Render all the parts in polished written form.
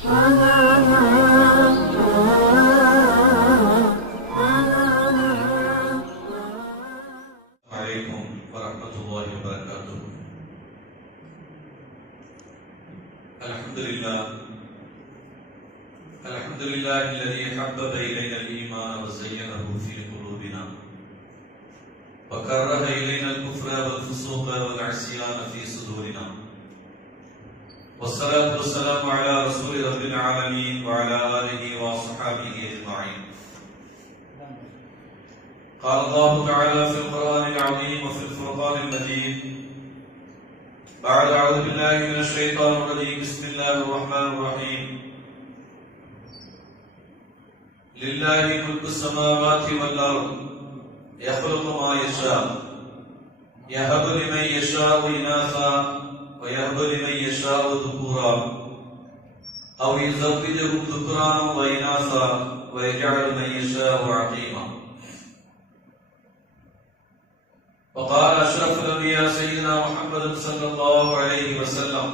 عليكم ورحمة الله وبركاته. الحمد لله الذي حبب إلينا الإيمان وزينه في قلوبنا وكره إلينا الكفر والفسوق والعصيان في صدورنا، والصلاة والسلام على رسول رب العالمين وعلى آله وصحبه أجمعين. قال الله تعالى في القرآن العظيم وفي الفرقان المجيد بعد أعوذ بالله من الشيطان الرجيم بسم الله الرحمن الرحيم. لله ملك السماوات والأرض يخلق ما يشاء يهب لمن يشاء إناثا ويهب لمن يشاء ذكورا أو يزوجهم ذكرانا وإناثا ويجعل من يشاء عقيما. وقال أشرف الأنبياء سيدنا محمد صلى الله عليه وسلم: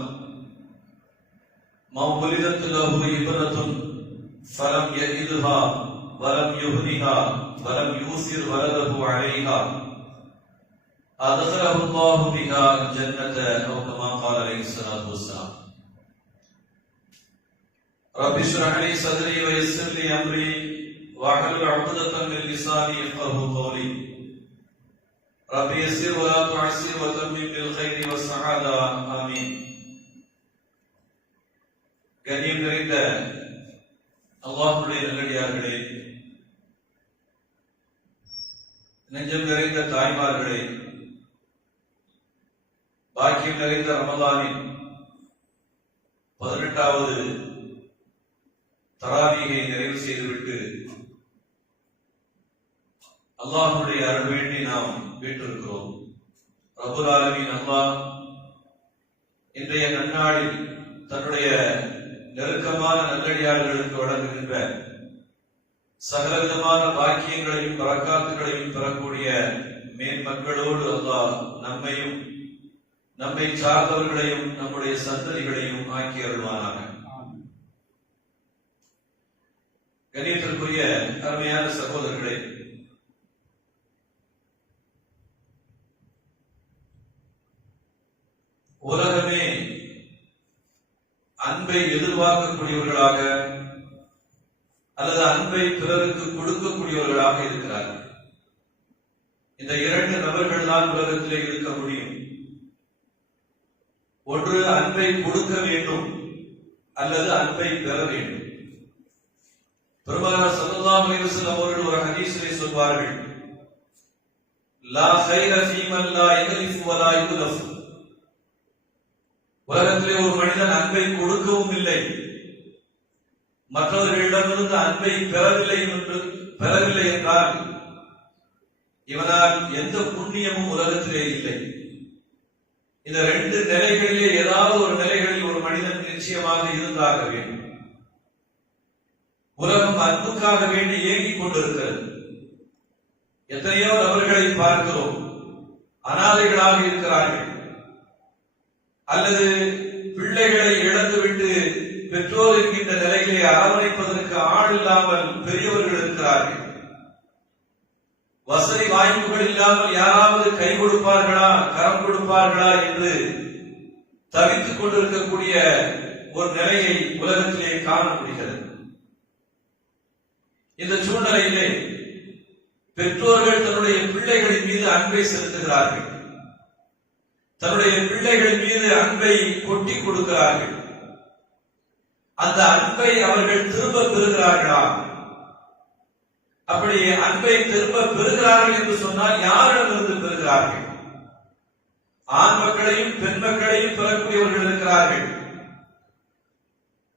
من ولدت له ابنة فلم يئدها ولم يهنها ولم يؤثر ولده عليها أدخله الله بها الجنة، أو كما قال عليه الصلاة والسلام. رب اشرح لي صدري ويسر لي أمري واحلل عقدة من لساني يفقهوا قولي. رب يسر ولا تعسر وتمم بالخير والسعادة آمين. கண்ணியம் நிறைந்த அல்லாஹ்வுடைய நல்லடியார்களே, நெஞ்சம் நிறைந்த தாய்மார்களே, பாக்கியம் நிறைந்த ரமலானின் 18வது தராவீகை நிறைவு செய்துவிட்டு அல்லாஹ்வுடைய அருள் வேண்டி நாம் வீட்டிருக்கிறோம். ரப்புல் ஆலமீன் அல்லாஹ் இன்றைய நன்னாளில் தன்னுடைய நெருக்கமான நல்லடியார்களுக்கு வழங்குகின்ற சகலவிதமான பாக்கியங்களையும் பரக்காத்துகளையும் பெறக்கூடிய மேன்மக்களோடு அல்லாஹ் நம்மையும் நம்மை சார்ந்தவர்களையும் நம்முடைய சந்ததிகளையும் ஆக்கி அருள்வானாக. கண்ணியத்திற்குரிய அருமையான சகோதரர்களே, உலகமே அன்பை எதிர்பார்க்கக்கூடியவர்களாக அல்லது அன்பை பிறருக்கு கொடுக்கக்கூடியவர்களாக இருக்கிறார்கள். இந்த இரண்டு நபர்கள் தான் உலகத்திலே இருக்க முடியும். ஒன்று அன்பை கொடுக்க வேண்டும் அல்லது அன்பை பெற வேண்டும். பெருமானார் ஸல்லல்லாஹு அலைஹி வஸல்லம் அவர்கள் ஒரு ஹதீஸிலே சொல்வார்கள்: லா கைர ஃபீமன் லா யக்லிஃபு வலா யுக்லஃப். உலகத்திலே ஒரு மனிதன் அன்பை கொடுக்கவும் இல்லை, மற்றவர்களிடமிருந்து அன்பை பெறவில்லை என்றால் இவனால் எந்த புண்ணியமும் உலகத்திலே இல்லை. இந்த ரெண்டு நிலைகளிலே ஏதாவது ஒரு நிலைகளில் ஒரு மனிதன் நிச்சயமாக இருந்தாக வேண்டும். உலகம் அன்புக்காக வேண்டி ஏங்கிக் கொண்டிருக்கிறது. எத்தனையோ நபர்களை பார்க்கிறோம், அனாதைகளாக இருக்கிறார்கள், அல்லது பிள்ளைகளை இழந்துவிட்டு பெற்றோர் என்கின்ற நிலைகளை அரவணைப்பதற்கு ஆள் இல்லாமல் பெரியவர்கள் இருக்கிறார்கள். வசதி வாய்ப்புகள் இல்லாமல் யாராவது கை கொடுப்பார்களா, கரம் கொடுப்பார்களா என்று தவித்துக் கொண்டிருக்கக்கூடிய ஒரு நிலையை உலகத்திலே காண முடிகிறது. இந்த சூழ்நிலையிலே பெற்றோர்கள் தன்னுடைய பிள்ளைகளின் மீது அன்பை செலுத்துகிறார்கள், தன்னுடைய பிள்ளைகள் மீது அன்பை கொட்டி கொடுக்கிறார்கள். அந்த அன்பை அவர்கள் திரும்ப பெறுகிறார்களா? அப்படி அன்பை திரும்ப பெறுகிறார்கள் என்று சொன்னால் யாரிடமிருந்து பெறுகிறார்கள்? ஆண் மக்களையும் பெண் மக்களையும் பெறக்கூடியவர்கள் இருக்கிறார்கள்,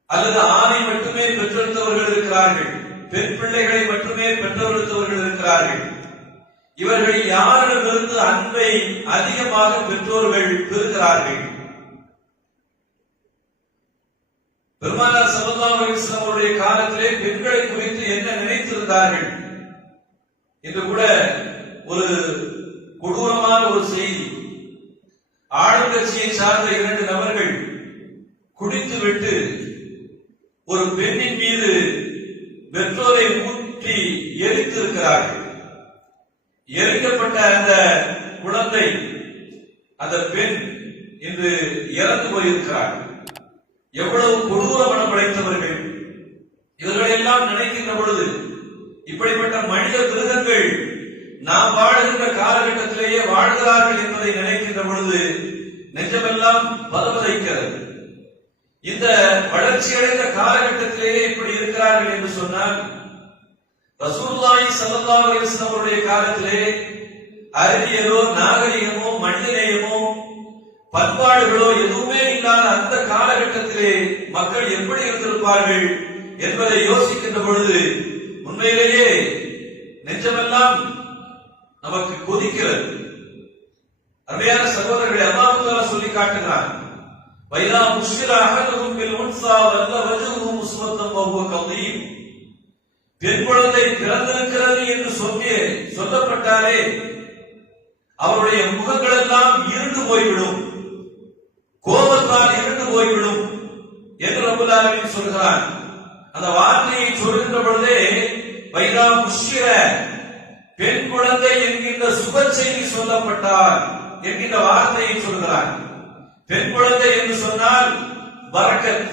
அல்லது ஆணை மட்டுமே பெற்றெடுத்தவர்கள் இருக்கிறார்கள், பெண் பிள்ளைகளை மட்டுமே பெற்றெடுத்தவர்கள் இருக்கிறார்கள். இவர்கள் யாரிடமிருந்து அன்பை அதிகமாக பெற்றோர்கள் பெறுகிறார்கள்? பெருமானார் ஸல்லல்லாஹு அலைஹி வஸல்லம் அவருடைய காலத்திலே பெண்களை குறித்து என்ன நினைத்திருந்தார்கள் என்று கூட ஒரு கொடூரமான ஒரு செய்தி. ஆளுங்கட்சியை சார்ந்த இரண்டு நபர்கள் குடித்துவிட்டு ஒரு பெண்ணின் மீது பெட்ரோலை ஊற்றி எரித்திருக்கிறார்கள். எரிக்கப்பட்ட அந்த குழந்தை, அந்த பெண் இன்று இறந்து போயிருக்கிறார். எவ்வளவு கொடூர மனம் படைத்தவர்கள்! இவர்களெல்லாம் நினைக்கின்ற பொழுது, இப்படிப்பட்ட மனித மிருகங்கள் நாம் வாழுகின்ற காலகட்டத்திலேயே வாழ்கிறார்கள் என்பதை நினைக்கின்ற பொழுது நெஞ்சமெல்லாம் பதவதைக்கிறது. இந்த வளர்ச்சியடைந்த காலகட்டத்திலேயே இப்படி இருக்கிறார்கள் என்று சொன்னால், ரசூலுல்லாஹி ஸல்லல்லாஹு அலைஹி வஸல்லம் அவருடைய காலத்திலே அறிவியலோ நாகரிகமோ மனிதநேயமோ பண்பாடுகளோ எதுவுமே இல்லாத அந்த காலகட்டத்திலே மக்கள் எப்படி இருந்திருப்பார்கள் என்பதை யோசிக்கின்ற பொழுது உண்மையிலேயே நெஞ்சமெல்லாம் நமக்கு கொதிக்கிறது. அருமையான சகோதரர்களை, அல்லாஹ் தஆலா சொல்லி காட்டுகிறார், வைதா புஷ்ஷிர அஹதுஹும் பில் உன்ஸா வல்ல வஜ்ஹுஹு முஸ்வத்தன் வ ஹுவ கதீம். பெண் குழந்தை பிறந்திருக்கிறது என்று சொல்லப்பட்டாலே அவருடைய முகங்கள் எல்லாம் இருண்டு போய்விடும், கோபத்தால் இருண்டு போய்விடும் என்று ரப்பல் ஆலமீன் சொல்கிறான். அந்த வார்த்தையை சொல்கின்ற பொழுதே வைதா புஷ்ஷிர, பெண் குழந்தை என்கின்ற சுப செய்தி சொல்லப்பட்டால் என்கின்ற வார்த்தையை சொல்கிறான். பெண் குழந்தை என்று சொன்னால் பரக்கத்,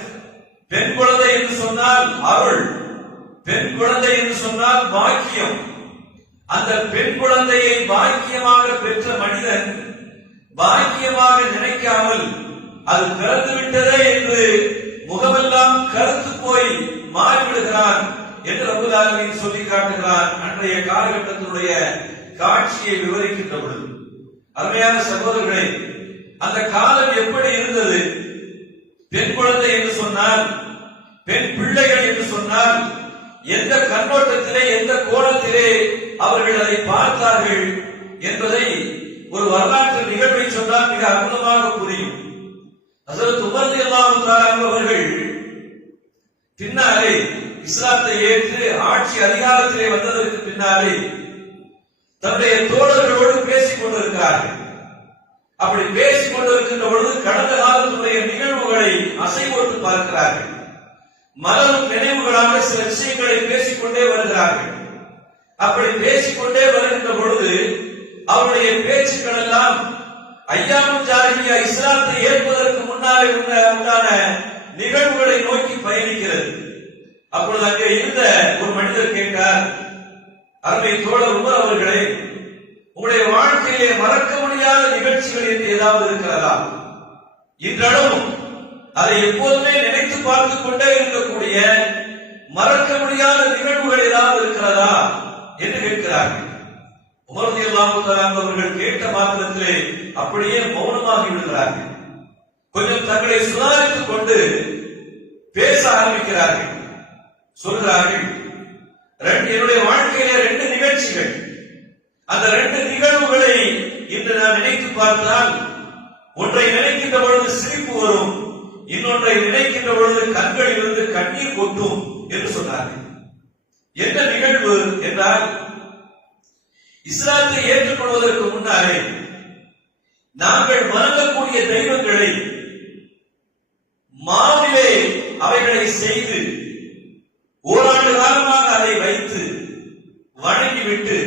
பெண் குழந்தை என்று சொன்னால் அருள், பெண் குழந்தை என்று சொன்னால் பாக்கியம். அந்த பெண் குழந்தையை பாக்கியமாக பெற்ற மனிதன் பாக்கியமாக நினைக்காமல் அது பிறந்து விட்டதே என்று முகமெல்லாம் கருத்து போய் மாறிவிடுகிறான் என்று ரப்பல் ஆலமீன் சொல்லி காட்டுகிறான். அன்றைய காலகட்டத்தினுடைய காட்சியை விவரிக்கின்ற பொழுது, அருமையான சகோதரர்களே, அந்த காலம் எப்படி இருந்தது? பெண் குழந்தை என்று சொன்னால், பெண் பிள்ளைகள் என்று சொன்னால் எந்த கண்ணோட்டத்திலே எந்த கோணத்திலே அவர்கள் அதை பார்த்தார்கள் என்பதை ஒரு வரலாற்று நிகழ்வை சொன்னால் மிக அற்புதமாக புரியும். ஹஜ்ரத் உமர் ரலியல்லாஹு தஆலா அவர்கள் பின்னாலே இஸ்லாத்தை ஏற்று ஆட்சி அதிகாரத்திலே வந்ததற்கு பின்னாலே தன்னுடைய தோழர்களோடு பேசிக் கொண்டிருக்கிறார்கள். அப்படி பேசிக் கொண்டிருக்கின்ற பொழுது கடந்த காலத்துடைய நிகழ்வுகளை அசை போட்டு பார்க்கிறார்கள். மலரும் நினைவுகளாக சில விஷயங்களை பேசிக்கொண்டே வருகிறார்கள். அப்படி பேசிக்கொண்டே வருகின்ற பொழுது அவருடைய பேச்சுக்கள் எல்லாம் ஐயாமுல் ஜாஹிலியா இஸ்லாத்தை ஏற்பதற்கு முன்னாலே உண்டான நிகழ்வுகளை நோக்கி பயணிக்கிறது. அப்பொழுது அங்கே இருந்த ஒரு மனிதர் கேட்டார், அருமை தோழர் உமர் அவர்களே, உங்களுடைய வாழ்க்கையிலே மறக்க முடியாத நிகழ்ச்சிகள் என்று ஏதாவது இருக்கிறதா? இன்றளவும் அதை எப்போதுமே நினைத்து பார்த்துக் கொண்டே இருக்கக்கூடிய மறக்க முடியாத நிகழ்வுகள் ஏதாவது இருக்கிறதா என்று கேட்கிறார்கள். உமர் ரலியல்லாஹு தஆலா அவர்கள் கேட்ட மாத்திரத்திலே அப்படியே மௌனமாகி விடுகிறார்கள். கொஞ்சம் தங்களை சுதாரித்துக் கொண்டு பேச ஆரம்பிக்கிறார்கள். சொல்கிறார்கள், என்னுடைய வாழ்க்கையிலே 2 நிகழ்ச்சிகள், அந்த 2 நிகழ்வுகளை இன்று நான் நினைத்து பார்த்தால் ஒன்றை நினைக்கின்ற பொழுது சிரிப்பு வரும், இன்னொன்றை நினைக்கின்ற பொழுது கண்களில் இருந்து கண்ணீர் கொட்டும் என்று சொன்னார்கள். என்ன நிகழ்வு என்றால், இஸ்லாத்தை ஏற்றுக்கொள்வதற்கு முன்னாலே நாங்கள் வணங்கக்கூடிய தெய்வங்களை மாவிலே அவைகளை செய்து ஓராண்டு காலமாக அதை வைத்து வணங்கிவிட்டு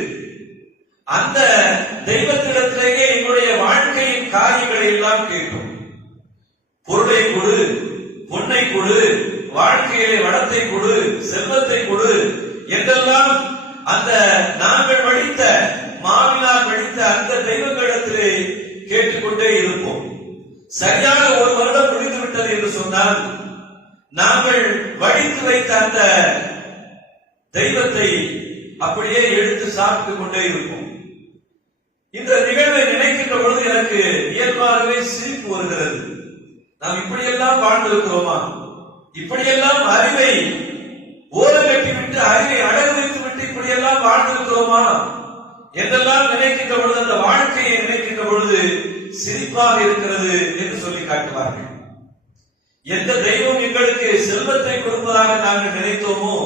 அந்த தெய்வத்திடத்திலேயே எங்களுடைய வாழ்க்கையின் காரியங்களை எல்லாம் கேட்டோம். பொருளை கொடு, பொன்னை கொடு, வாழ்க்கையிலே வளத்தை கொடு, செல்வத்தை கொடு என்றெல்லாம் அந்த நாங்கள் வடித்த மாவினால் வடித்த அந்த தெய்வங்களிடத்திலே கேட்டுக்கொண்டே இருப்போம். சரியாக 1 வருடம் முடிந்துவிட்டது என்று சொன்னால் நாங்கள் வடித்து வைத்த அந்த தெய்வத்தை அப்படியே எடுத்து சாப்பிட்டுக் கொண்டே இருப்போம். இந்த நிகழ்வை நினைக்கின்ற பொழுது எனக்கு இயல்பாகவே சிரிப்பு வருகிறது. நாம் இப்படியெல்லாம் வாழ்ந்திருக்கிறோமா? இப்படியெல்லாம் அறிவை ஓரங்கட்டிவிட்டு அறிவை அழகு வைத்து விட்டு இப்படியெல்லாம் வாழ்ந்திருக்கிறோமா என்றெல்லாம் நினைக்கின்ற பொழுது, அந்த வாழ்க்கையை நினைக்கின்ற பொழுது சிரிப்பாக இருக்கிறது என்று சொல்லி காட்டுவார்கள். எந்த தெய்வம் எங்களுக்கு செல்வத்தை கொடுப்பதாக நாங்கள் நினைத்தோமோ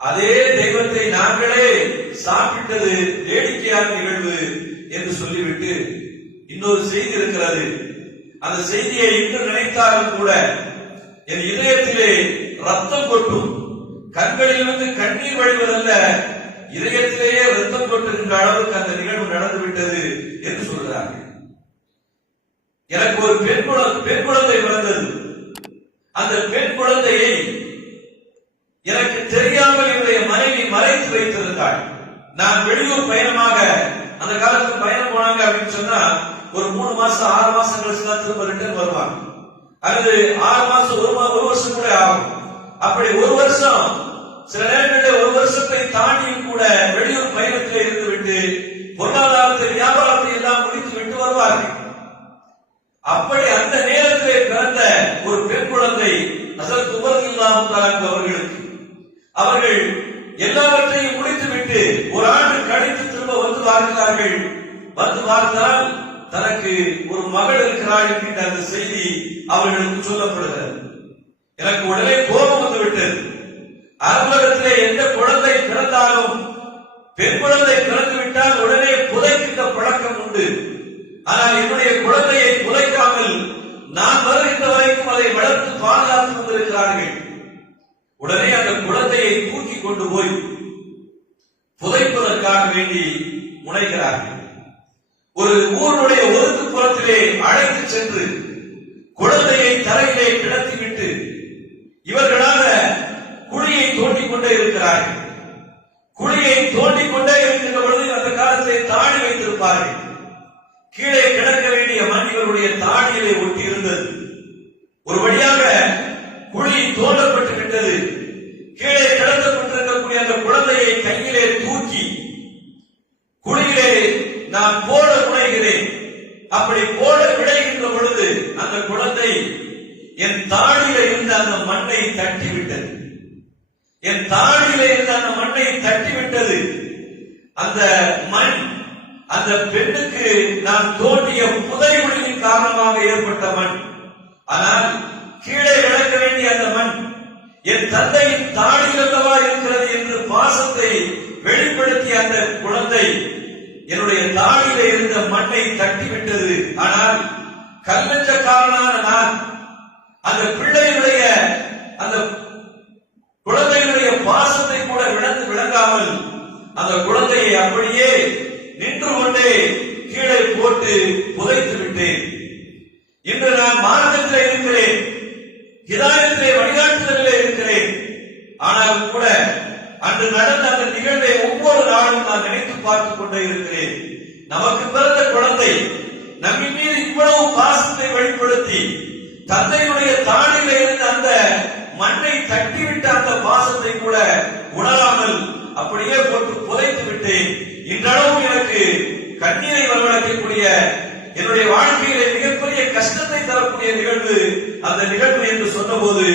அதே தெய்வத்தை நாங்களே சாப்பிட்டது வேடிக்கையான நிகழ்வு என்று சொல்லிவிட்டு இன்னொரு செய்தி இருக்கிறது. அந்த செய்தியை இன்று நினைத்தாலும் கூட என் இதயத்திலே ரத்தம் கொட்டும். கண்களிலிருந்து கண்ணீர் வழிவதல்ல, இதயத்திலேயே ரத்தம் கொட்டுகின்ற அளவுக்கு அந்த நிகழ்வு நடந்துவிட்டது என்று சொல்கிறார்கள். எனக்கு ஒரு பெண் குழந்தை பிறந்தது. அந்த பெண் குழந்தையை எனக்கு தெரியாமல் என்னுடைய மனைவி மறைத்து வைத்திருந்தாள். நான் வெளியூர் பயணமாக, அந்த காலத்தில் பயணம் போனாங்க அப்படின்னு சொன்னா ஒரு 3 மாசம் 6 மாசம் கழிச்சு தான் திரும்ப ரிட்டர்ன் வருவாங்க. அல்லது 6 மாசம் 1 வருஷம் கூட ஆகும். அப்படி 1 வருஷம், சில நேரங்களில் 1 வருஷத்தை தாண்டியும் கூட வெளியூர் பயணத்தில் இருந்து விட்டு பொருளாதாரத்தை வியாபாரத்தை எல்லாம் முடித்து விட்டு வருவார்கள். அப்படி அந்த நேரத்திலே பிறந்த ஒரு பெண் குழந்தை ஹஸரத் உமர் ரலியல்லாஹு தஆலா அவர்களுக்கு, அவர்கள் எல்லாவற்றையும் முடித்துவிட்டு 1 ஆண்டு கழித்து திரும்ப வந்து பார்க்கிறார்கள். வந்து பார்த்தால் தனக்கு ஒரு மகள் இருக்கிறாள் என்கின்ற அந்த செய்தி அவர்களுக்கு சொல்லப்படுகிறது. எனக்கு உடனே கோபம் வந்துவிட்டது. அரபகத்திலே எந்த குழந்தை பிறந்தாலும், பெண் குழந்தை பிறந்து விட்டால் உடனே புதைக்கின்ற பழக்கம் உண்டு. ஆனால் என்னுடைய குழந்தையை புதைக்காமல் நான் வருகின்ற வரைக்கும் அதை வளர்த்து பாதுகாத்து வந்திருக்கிறார்கள். உடனே அந்த குழந்தையை தூக்கி கொண்டு போய் புதைப்பதற்காக வேண்டி முனைகிறார்கள். ஒரு ஊருடைய ஒதுக்குப்புறத்திலே அழைத்து சென்று குழந்தையை தரையிலே கிடத்திவிட்டு இவர்களாக குழியை தோண்டிக் கொண்டே இருக்கிறார்கள். குழியை தோண்டிக் கொண்டே இருக்கின்ற பொழுது அந்த காலத்திலே தாடி வைத்திருப்பார்கள். கீழே கிடக்க வேண்டிய மண் இவருடைய தாடியிலே ஒட்டி இருந்தது. ஒரு வழியாக குழி தோண்டப்பட்டு விட்டது. கீழே கிடக்கப்பட்டிருக்கக்கூடிய அந்த குழந்தையை கையிலே தூக்கி குழியிலே நான் போட முனைகிறேன். அப்படி போட விளைகின்ற பொழுது அந்த குழந்தை என் தாடியில இருந்த அந்த மண்ணை தட்டிவிட்டது. என் தாடியில இருந்த அந்த மண்ணை தட்டிவிட்டது. அந்த மண் அந்த பெண்ணுக்கு நான் தோண்டிய புதைகுழியின் காரணமாக ஏற்பட்ட மண். ஆனால் கீழே கிடக்க வேண்டிய அந்த மண் என் தந்தையின் தாடியிலல்லவா இருக்கிறது என்று பாசத்தை வெளிப்படுத்திய அந்த குழந்தை என்னுடைய தாடியில இருந்த மண்ணை தட்டிவிட்டது. ஆனால் கல்லஞ்சக்காரனான நான் அந்த பிள்ளையுடைய அந்த குழந்தையுடைய பாசத்தை கூட விளங்காமல் அந்த குழந்தையை அப்படியே நின்று கொண்டே கீழே போட்டு புதைத்து விட்டேன். இன்று நான் மார்க்கத்தில் இருக்கிறேன், ஹிதாயத்திலே வழிகாட்டுதலிலே இருக்கிறேன். ஆனாலும் கூட அன்று நடந்த அந்த நிகழ்வை ஒவ்வொரு நாளும் நான் நினைத்து பார்த்துக் கொண்டே இருக்கிறேன். நமக்கு பிறந்த குழந்தை நம்மின் மீது இவ்வளவு பாசத்தை வெளிப்படுத்தி தந்தையுடைய தாடியில இருந்த அந்த மண்ணை தட்டிவிட்ட அந்த பாசத்தை கூட உணராமல் அப்படியே போட்டு புதைத்து விட்டேன். இன்றளவு எனக்கு கண்ணீரை வரவழைக்கக்கூடிய, என்னுடைய வாழ்க்கையிலே மிகப்பெரிய கஷ்டத்தை தரக்கூடிய நிகழ்வு அந்த நிகழ்வு என்று சொன்னபோது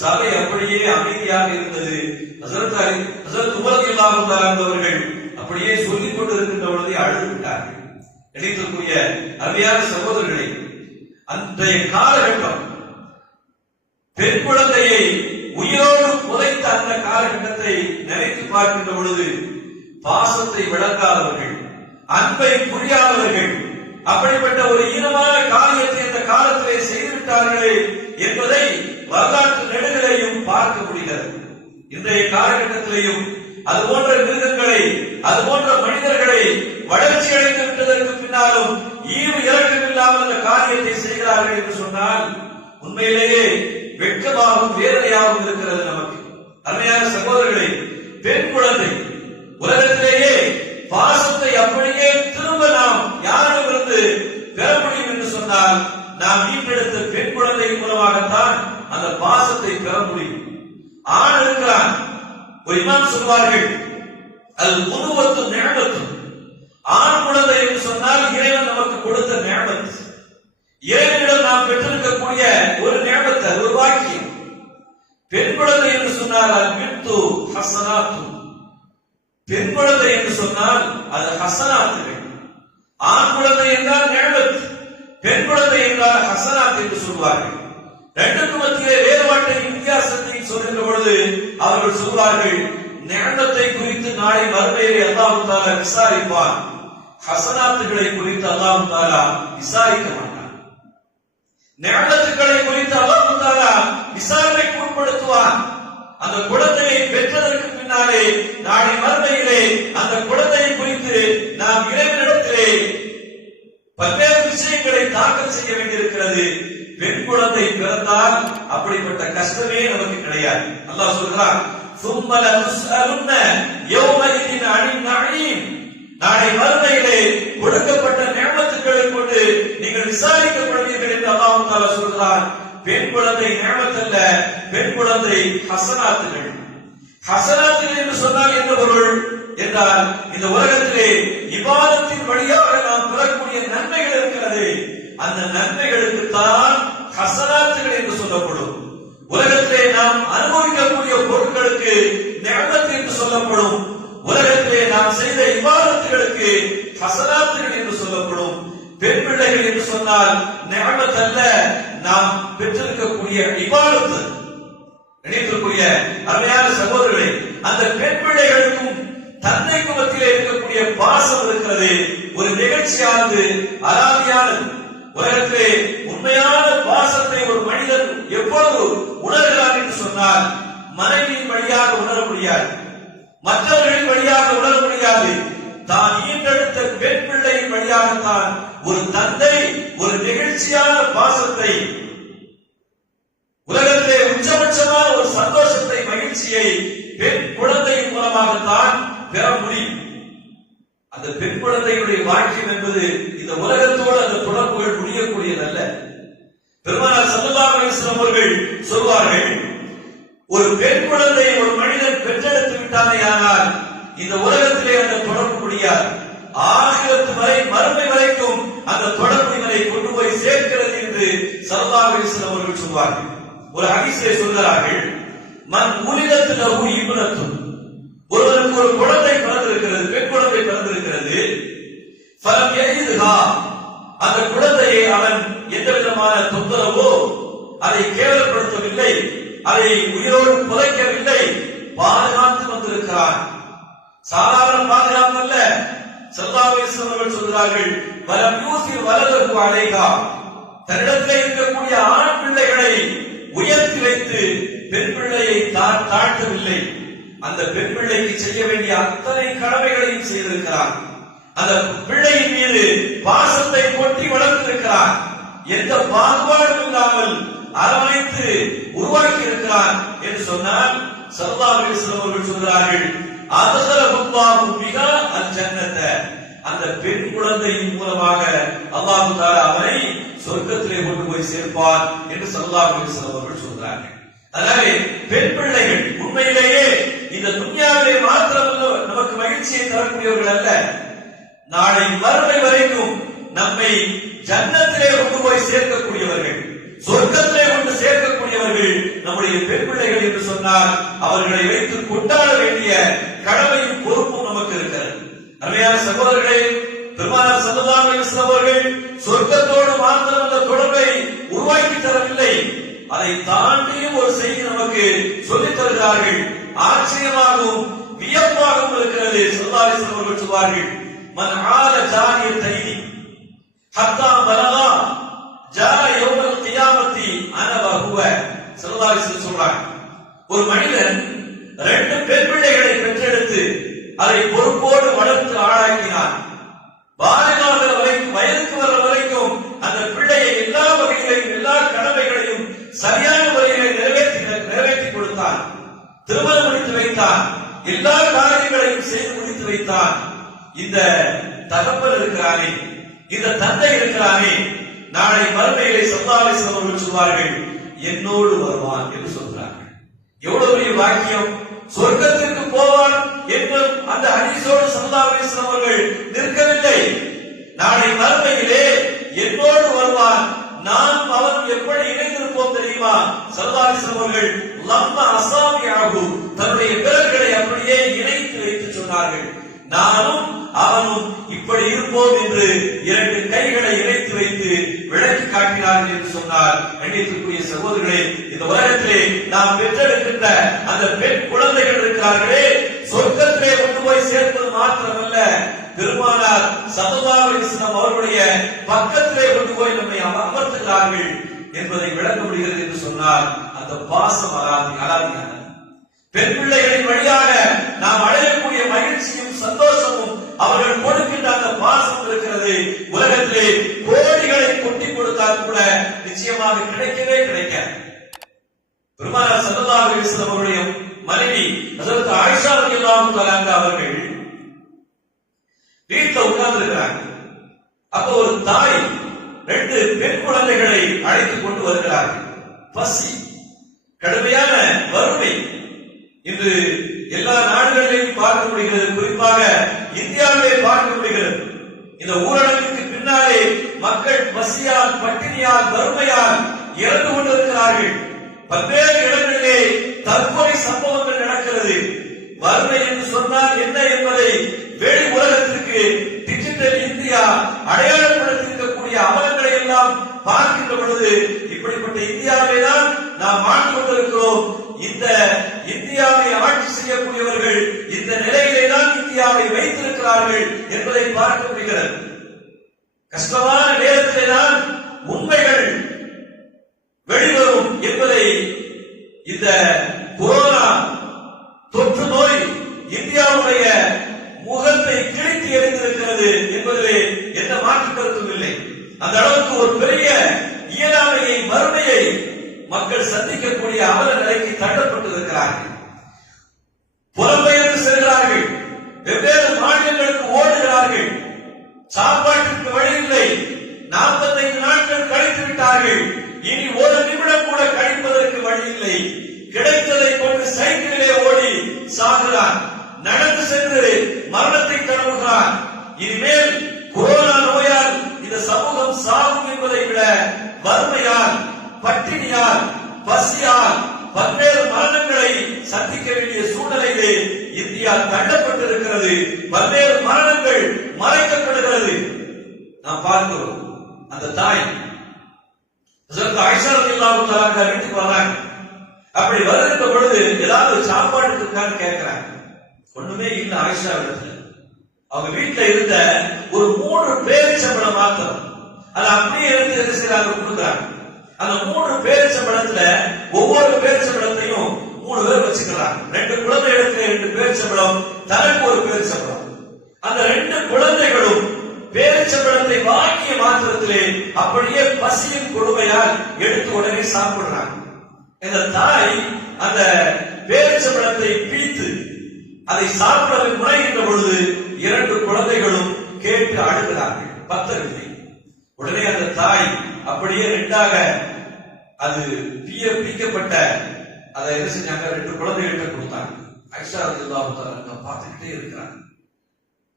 சபை அப்படியே அமைதியாக இருந்தது. ஹஸரத் உமர் ரலியல்லாஹு தஆலா அவர்கள் அப்படியே சொல்லிக் கொண்டிருக்கின்ற பொழுதே அழுது விட்டார்கள். நினைக்கக்கூடிய அருமையான சகோதரர்களே, அன்றைய காலகட்டம் பெண் குழந்தையை உயிரோடு புதைத்த அந்த காலகட்டத்தை நினைத்து பார்க்கின்ற பொழுது பாசத்தை விளங்காதவர்கள், அன்பை புரியாதவர்கள் அப்படிப்பட்ட ஒரு ஈனமான காரியத்தை அந்த காலத்திலே செய்துவிட்டார்களே என்பதை வரலாற்று நெடுகளையும் பார்க்க முடிகிறது. இன்றைய காலகட்டத்திலேயும் அது போன்ற மிருகங்களை, அது போன்ற மனிதர்களை வளர்ச்சி அடைந்து விட்டதற்கு பின்னாலும் ஈவு இறக்கம் இல்லாமல் அந்த காரியத்தை செய்கிறார்கள் என்று சொன்னால் உண்மையிலேயே வெட்கமாகவும் வேதனையாகவும் இருக்கிறது நமக்கு. அருமையான சகோதரர்களே, பெண் குழந்தை உலகத்திலேயே பாசத்தை அப்படியே திரும்ப நாம் யாரிடமிருந்து பெற முடியும் என்று சொன்னால் நாம் மீட்டெடுத்த பெண் குழந்தை மூலமாகத்தான் அந்த பாசத்தை பெற முடியும். ஆண் இருக்கிறான், ஒரு இமாம் சொல்வார்கள், அது புதுவத்து நியமத்து. ஆண் குழந்தை என்று சொன்னால் இறைவன் நமக்கு கொடுத்த நியமத், இறைவனிடம் நாம் பெற்றிருக்கக்கூடிய ஒரு நியமத், அது ஒரு வாக்கியம். பெண் குழந்தை என்று சொன்னால் அது பின்து ஹசனாத்து. பெண் குழந்தை என்று சொன்னால் அது ஹசனாத்துகள். ஆண் குழந்தை என்றால் நியமத், பெண் குழந்தை என்றால் ஹசனாத் என்று சொல்வார்கள். ரெண்டுக்கு மத்தியிலே வேறுபாட்டை வித்தியாசத்தை சொல்கின்ற பொழுது அவர்கள் சொல்வார்கள், நியமத்தை குறித்து நாளை மறுமையிலே அல்லாஹ் தஆலா விசாரிப்பான், ஹசனாத்துகளை குறித்து அல்லாஹ் தஆலா விசாரிக்க மாட்டான். நியமத்துகளை குறித்து அல்லாஹ் தஆலா விசாரணைக்கு உட்படுத்துவான். அந்த குழந்தையை பெற்றதற்கு பின்னாலே நாளை மறுமையிலே அந்த குழந்தையை குறித்து நாம் இறைவனிடத்திலே பல்வேறு விஷயங்களை தாக்கல் செய்ய வேண்டியிருக்கிறது. பெண் குழந்தை பிறந்தால் அப்படிப்பட்ட கஷ்டமே நமக்கு கிடையாது. அல்லாஹ் சொல்கிறான், ثُمَّ لَتُسْأَلُنَّ يَوْمَئِذٍ عَنِ النَّعِيمِ. நாளை மறுமையிலே கொடுக்கப்பட்ட நியமத்துக்களை கொண்டு நீங்கள் விசாரிக்கப்படுவீர்கள் என்று அல்லாஹ் தஆலா சொல்கிறான். பெண் குழந்தை நியமத் அல்ல, பெண் குழந்தை ஹஸனாத்துகள். ஹஸனாத்துகள் என்று சொன்னால் என்ன பொருள் என்றால், இந்த உலகத்திலே இபாதத்தின் வழியாக நாம் பெறக்கூடிய நன்மைகள் இருக்கிறது. அந்த நன்மைகளுக்கு தான் ஹஸனாத்துகள் என்று சொல்லப்படும். உலகத்திலே நாம் அனுபவிக்கக்கூடிய பொருட்களுக்கு நியமத் என்று சொல்லப்படும். உலகத்திலே நாம் செய்த இபாதத்துகளுக்கு ஹஸனாத்துகள் என்று சொல்லப்படும். பெண் பிள்ளைகள் என்று சொன்னால் நியமத் அல்ல, நாம் பெற்றிருக்கக்கூடிய இபாதத்து. நினைத்திருக்கூடிய அருமையான சகோதரர்களே, அந்த பெண் பிள்ளைகளுக்கும் தந்தைக்கு மத்தியிலே இருக்கக்கூடிய பாசம் இருக்கிறது. ஒரு நிகழ்ச்சியானது அலாதியானது. உலகத்திலே உண்மையான பாசத்தை ஒரு மனிதன் எப்பொழுது உணர்கிறார் என்று சொன்னால், மனைவியின் வழியாக உணர முடியாது, மற்றவர்களின் வழியாக உணர முடியாது. தான் ஈன்றெடுத்த பெண் பிள்ளையின் வழியாகத்தான் ஒரு தந்தை ஒரு நிகழ்ச்சியான பாசத்தை, உலகத்திலே உச்சபட்சமான ஒரு சந்தோஷத்தை, மகிழ்ச்சியை பெண் குழந்தையின் மூலமாகத்தான் பெற முடியும். அந்த பெண் குழந்தையுடைய வாழ்க்கை என்பது இந்த உலகத்தோடு அந்த தொடர்புகள் முடியக்கூடியதல்ல. பெருமானார் ஸல்லல்லாஹு அலைஹி வஸல்லம் அவர்கள் சொல்வார்கள், ஒரு பெண் குழந்தை ஒரு மனிதன் பெற்றெடுத்து விட்டானேயானால் இந்த உலகத்திலே அந்த தொடர்பு முடியாது. ஆகிரத்து வரை, மறுமை வரைக்கும் அந்த தொடர்பு இவரை கொண்டு போய் சேர்க்கிறது என்று ஸல்லல்லாஹு அலைஹி வஸல்லம் அவர்கள் சொல்வார்கள். ஒரு ஹதீஸிலே சொல்கிறார்கள், மன் உலிதத் லஹு இப்னத்துன், ஒருவருக்கு ஒரு குழந்தை பிறந்திருக்கிறது, பெண் குழந்தை பிறந்திருக்கிறது. ஃபலம் யலித்ஹா, அந்த குழந்தையை அவன் எந்த விதமான தொந்தரவோ, அதை கேவலப்படுத்தவில்லை, அதை உயிரோடு புதைக்கவில்லை, பாதுகாத்து வந்திருக்கிறான். சாதாரண பாதுகாப்பு அல்ல. ஸல்லல்லாஹு அலைஹி வஸல்லம் அவர்கள் சொல்கிறார்கள், வலம் யூசிர் வலதஹு அலைஹா, தன்னிடத்திலே இருக்கக்கூடிய ஆண் பிள்ளைகளை உயர்த்தி வைத்து பெண் பிள்ளையை தாழ்த்தவில்லை. அந்த பெண் பிள்ளைக்கு செய்ய வேண்டிய அத்தனை கடமைகளையும் செய்திருக்கிறார். அந்த பிள்ளையின் மீது பாசத்தை கொட்டி வளர்த்திருக்கிறார். எந்த பாகுபாடும் இல்லாமல் அரவணைத்து உருவாக்கி இருக்கிறார் என்று சொன்னால் ஸல்லல்லாஹு அலைஹி வஸல்லம் அவர்கள் சொல்கிறார்கள், அதகலஹுல்லாஹு பிஹா அல் ஜன்னத, அந்த பெண் குழந்தையின் மூலமாக அல்லாஹ் தஆலா அவனை சொர்க்கத்திலே கொண்டு போய் சேர்ப்பார் என்று ஸல்லல்லாஹு அலைஹி வஸல்லம் அவர்கள் சொல்கிறார்கள். அதனாலே பெண் பிள்ளைகள் உண்மையிலேயே இந்த துன்யாவிலே மாத்திரமல்ல நமக்கு மகிழ்ச்சியை தரக்கூடியவர்கள் அல்ல, நாளை மறுமை வரைக்கும் நம்மை ஜன்னத்திலே கொண்டு போய் சேர்க்கக்கூடியவர்கள், சொர்க்கத்திலே கொண்டு சேர்க்கக்கூடியவர்கள் நம்முடைய பெண் பிள்ளைகள் என்று சொன்னால் அவர்களை வைத்து கொண்டாட வேண்டிய கடமையும் பொறுப்பும் நமக்கு இருக்கிறது. அருமையான சகோதரர்களே, பெருமானார் ஸல்லல்லாஹு அலைஹி வஸல்லம் அவர்கள் சொர்க்கத்தோடு மாத்திரம் அந்த தொடர்பை உருவாக்கி தரவில்லை, அதை தாண்டியும் ஒரு செய்தி நமக்கு சொல்லித் தருகிறார்கள். ஆச்சரியமாகவும் வியப்பாகவும் இருக்கிறது. ஸல்லல்லாஹு அலைஹி வஸல்லம் அவர்கள் சொல்வார்கள், மன் ஆல ஜாரியத்தைனி ஹத்தா பலகா ஜா யௌமல் கியாமத்தி அன வஹுவ. ஸல்லல்லாஹு அலைஹி வஸல்லம் சொல்றாங்க, ஒரு மனிதன் ரெண்டு பெண் பிள்ளைகளை பெற்றெடுத்து அதை பொறுப்போடு வளர்த்து ஆளாக்கினான். பாலிகாகிற வரைக்கும், வயதுக்கு வர வரைக்கும் அந்த பிள்ளையை எல்லா வகைகளையும், எல்லா கடமைகளையும் சரியான முறையிலே நிறைவேற்றி கொடுத்தான். திருமணம் முடித்து வைத்தான், எல்லா காரியங்களையும் செய்து முடித்து வைத்தான். இந்த தகப்பன் இருக்கிறானே, இந்த தந்தை இருக்கிறானே, நாளை மறுமையிலே ஸல்லல்லாஹு அலைஹி வஸல்லம் அவர்கள் சொல்வார்கள், என்னோடு வருவான் என்று சொல்கிறார்கள். எவ்வளவு பெரிய வாக்கியம்! சொர்க்கத்திற்கு போவான் என்றும் அந்த ஹதீஸோடு ஸல்லல்லாஹு அலைஹி வஸல்லம் அவர்கள் நிற்கவில்லை. நாளை மறுமையிலே என்னோடு வருவான், நான் அவன் எப்படி இணைந்திருப்போம் தெரியுமா? ஸல்லல்லாஹு அலைஹி வஸல்லம் அவர்கள் லம்ம அஸாபிஹு, தன்னுடைய விரல்களை அப்படியே இணைத்து வைத்து சொன்னார்கள், நானும் அவனும் இப்படி இருப்போம் என்று இரண்டு கைகளை இணைத்து வைத்து விளக்கி காட்டினார்கள் என்று சொன்னார். கண்ணியத்திற்குரிய சகோதரர்களே, இந்த உலகத்திலே நாம் பெற்றெடுக்கின்ற அந்த பெண் குழந்தைகள் இருக்கிறார்களே, சொர்க்கத்திலே கொண்டு போய் சேர்ப்பது மாத்திரமல்ல, பெருமானார் ஸல்லல்லாஹு அலைஹி வஸல்லம் அவர்களுடைய பக்கத்திலே கொண்டு போய் நம்மை அமர்த்துகிறார்கள் என்பதை விளக்க முடிகிறது என்று சொன்னால் அந்த பாசம் அலாதியானது. பெண் பிள்ளைகளின் வழியாக நாம் அடையக்கூடிய மகிழ்ச்சியும் சந்தோஷமும் அவர்கள் கொடுக்கின்ற அந்த பாசம் இருக்கிறது. உலகத்திலே கோடிகளை கொட்டி கொடுத்தால் கூட நிச்சயமாக கிடைக்கவே கிடைக்காது. பெருமானார் ஸல்லல்லாஹு அலைஹி வஸல்லம் அவருடைய மனைவி ஹஜ்ரத் ஆயிஷா ரலியல்லாஹு தஆலா அவர்கள் வீட்டில் உட்கார்ந்து இருக்கிறாங்க. அப்போ ஒரு தாய் 2 பெண் குழந்தைகளை அழைத்துக் கொண்டு வருகிறார்கள். பசி, கடுமையான வறுமை இன்று எல்லா நாடுகளிலும் பார்க்க முடிகிறது, குறிப்பாக இந்தியாவிலே பார்க்க முடிகிறது. இந்த ஊரடங்குக்கு பின்னாலே மக்கள் பசியால், பட்டினியால், வறுமையால் இறந்து கொண்டிருக்கிறார்கள். பல்வேறு இடங்களிலே தற்கொலை சம்பவங்கள் நடக்கிறது. வறுமை என்று சொன்னால் என்ன என்பதை வெளி உலகத்திற்கு டிஜிட்டல் இந்தியா அடையாளப்படுத்தியிருக்கக்கூடிய அவலங்களை எல்லாம் பார்க்கின்ற பொழுது இப்படிப்பட்ட இந்தியாவிலே தான் நாம் வாழ்ந்து கொண்டிருக்கிறோம். இந்த இந்தியாவை ஆட்சி செய்யக்கூடியவர்கள் இந்த நிலையிலே தான் இந்தியாவை வைத்திருக்கிறார்கள் என்பதை பார்க்க முடிகிறது. கஷ்டமான நேரத்திலே தான் உண்மைகள் வெளிவரும் என்பதை இந்த கொரோனா தொற்று நோய் இந்தியாவுடைய முகத்தை கிழித்து எறிந்திருக்கிறது என்பதிலே எந்த மாற்று கருத்தும் இல்லை. அந்த அளவுக்கு ஒரு பெரிய இயலாமையை, வறுமையை மக்கள் சந்திக்கக்கூடிய அவல நிலைக்கு தள்ளப்பட்டிருக்கிறார்கள். புலம்பெயர்ந்து செல்கிறார்கள், வெவ்வேறு மாநிலங்களுக்கு ஓடுகிறார்கள். சாப்பாட்டுக்கு வழி இல்லை. 45 நாட்கள் கழித்து விட்டார்கள். இனி ஒரு நிமிடம் கூட கழிப்பதற்கு வழி இல்லை. கிடைத்ததை கொண்டு சைக்கிளிலே ஓடி சாகிறான், நடந்து சென்று மரணத்தை தழுவுகிறான். இனிமேல் கொரோனா நோயால் இந்த சமூகம் சாகும் என்பதை விட வறுமையால், பட்டினியால், பசியால் பல்வேறு மரணங்களை சந்திக்க வேண்டிய சூழ்நிலையிலே இந்தியா தள்ளப்பட்டிருக்கிறது. பல்வேறு மரணங்கள் மறைக்கப்படுகிறது. நாம் பார்க்கிறோம். அந்த தாய் ஹஜ்ரத் ஆயிஷா ரலியல்லாஹு தஆலா வீட்டுக்கு வராங்க. அப்படி வருகின்ற பொழுது ஏதாவது சாப்பாடு இருக்கான்னு கேட்கிறாங்க. ஒண்ணுமே இல்லை ஆயிஷா இடத்துல. அவங்க வீட்டுல இருந்த ஒரு 3 பேரிச்சம்பழம் மாத்திரம் அதை அப்படியே எடுத்து என்ன செய்யறாங்க, கொடுக்குறாங்க. அந்த 3 பேரிச்சம்பழத்துல ஒவ்வொரு பேரிச்சம்பழத்தையும் 3 பேர் வச்சுக்கிறாங்க. 2 குழந்தை இடத்துல 2 பேரிச்சம்பழம், தனக்கு ஒரு பேரிச்சம்பழம். அந்த 2 குழந்தைகளும் பேரிச்சம்பழத்தை வாங்கிய மாத்திரத்திலே அப்படியே பசியின் கொடுமையால் எடுத்து உடனே சாப்பிடுறாங்க. இந்த தாய் அந்த பேரிச்சம்பழத்தை பிரித்து அதை சாப்பிட முனைகின்ற பொழுது 2 குழந்தைகளும் கேட்டு அழுகிறார்கள், பத்தவில்லை. உடனே அந்த தாய் அப்படியே 2ஆக அது பிரிக்கப்பட்ட அதை என்ன செஞ்சாங்க, 2 குழந்தைகிட்ட கொடுத்தாங்க. ஆயிஷா ரலியல்லாஹு தஆலா பார்த்துக்கிட்டே இருக்கிறாங்க.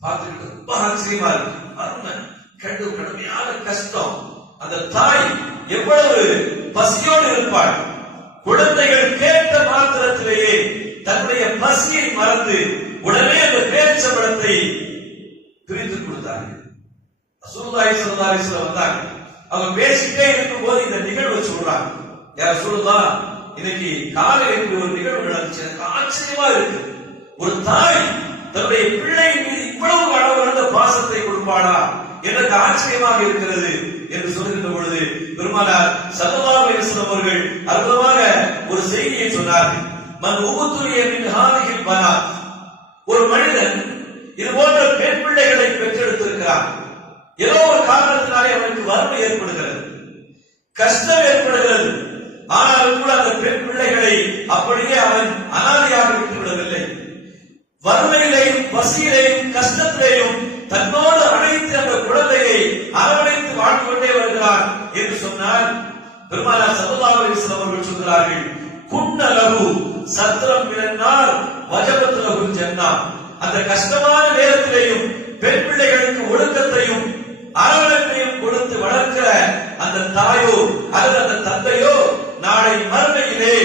பார்த்துக்கிட்டு ரொம்ப ஆச்சரியமா இருக்கு. அருமை, கடுமையான கஷ்டம். அந்த தாய் எவ்வளவு பசியோடு இருப்பாள். குழந்தைகள் கேட்ட மாத்திரத்திலேயே தன்னுடைய பசியை மறந்து உடனே அந்த பேரிச்சம்பழத்தை பிரித்து கொடுத்தார்கள். ரசூலுல்லாஹி ஸல்லல்லாஹு அலைஹி வஸல்லம் வந்தாங்க. அவங்க பேசிட்டே இருக்கும் போது இந்த நிகழ்வு சொல்றாங்க. யா ரசூலுல்லாஹ், இன்னைக்கு காலையில் இப்படி ஒரு நிகழ்வு நடந்துச்சு, எனக்கு ஆச்சரியமா இருக்கு. ஒரு தாய் தன்னுடைய பிள்ளையின் மீது இவ்வளவு அளவுள்ள பாசத்தை கொடுப்பாளா, எனக்கு ஆச்சரியமாக இருக்கிறது என்று சொல்லுகின்ற பொழுது பெருமானார் ஸல்லல்லாஹு அலைஹி வஸல்லம் அவர்கள் அற்புதமாக ஒரு செய்தியை சொன்னார்கள். மன் உபுத்துலிய மின் ஹாதிஹில் பனாத், ஒரு மனிதன் இது போன்ற பெண் பிள்ளைகளை பெற்றெடுத்திருக்கிறான். ஏதோ ஒரு காரணத்தினாலே அவனுக்கு வறுமை ஏற்படுகிறது, கஷ்டம் ஏற்படுகிறது. ஆனாலும் கூட அந்த பெண் பிள்ளைகளை அப்படியே அவன் அனாதையாக விட்டுவிடவில்லை. வறுமையிலேயும், பசியிலேயும், கஷ்டத்திலேயும் தன்னோடு அனைத்து அந்த குழந்தையை அரவணைத்து வாழ்ந்து கொண்டே வருகிறான் என்று சொன்னால் பெருமானார் ஸல்லல்லாஹு அலைஹி வஸல்லம் அவர்கள் சொல்கிறார்கள், குன்ன லஹு சத்ரம் மினன்னார் வஜபத் லஹுல் ஜன்னah. அந்த கஷ்டமான நேரத்திலேயும் பெண் பிள்ளைகளுக்கு ஒழுக்கத்தையும் அரவணைப்பையும் கொடுத்து வளர்க்கிற அந்த தாயோ அல்லது அந்த தந்தையோ நாளை மறுமையிலே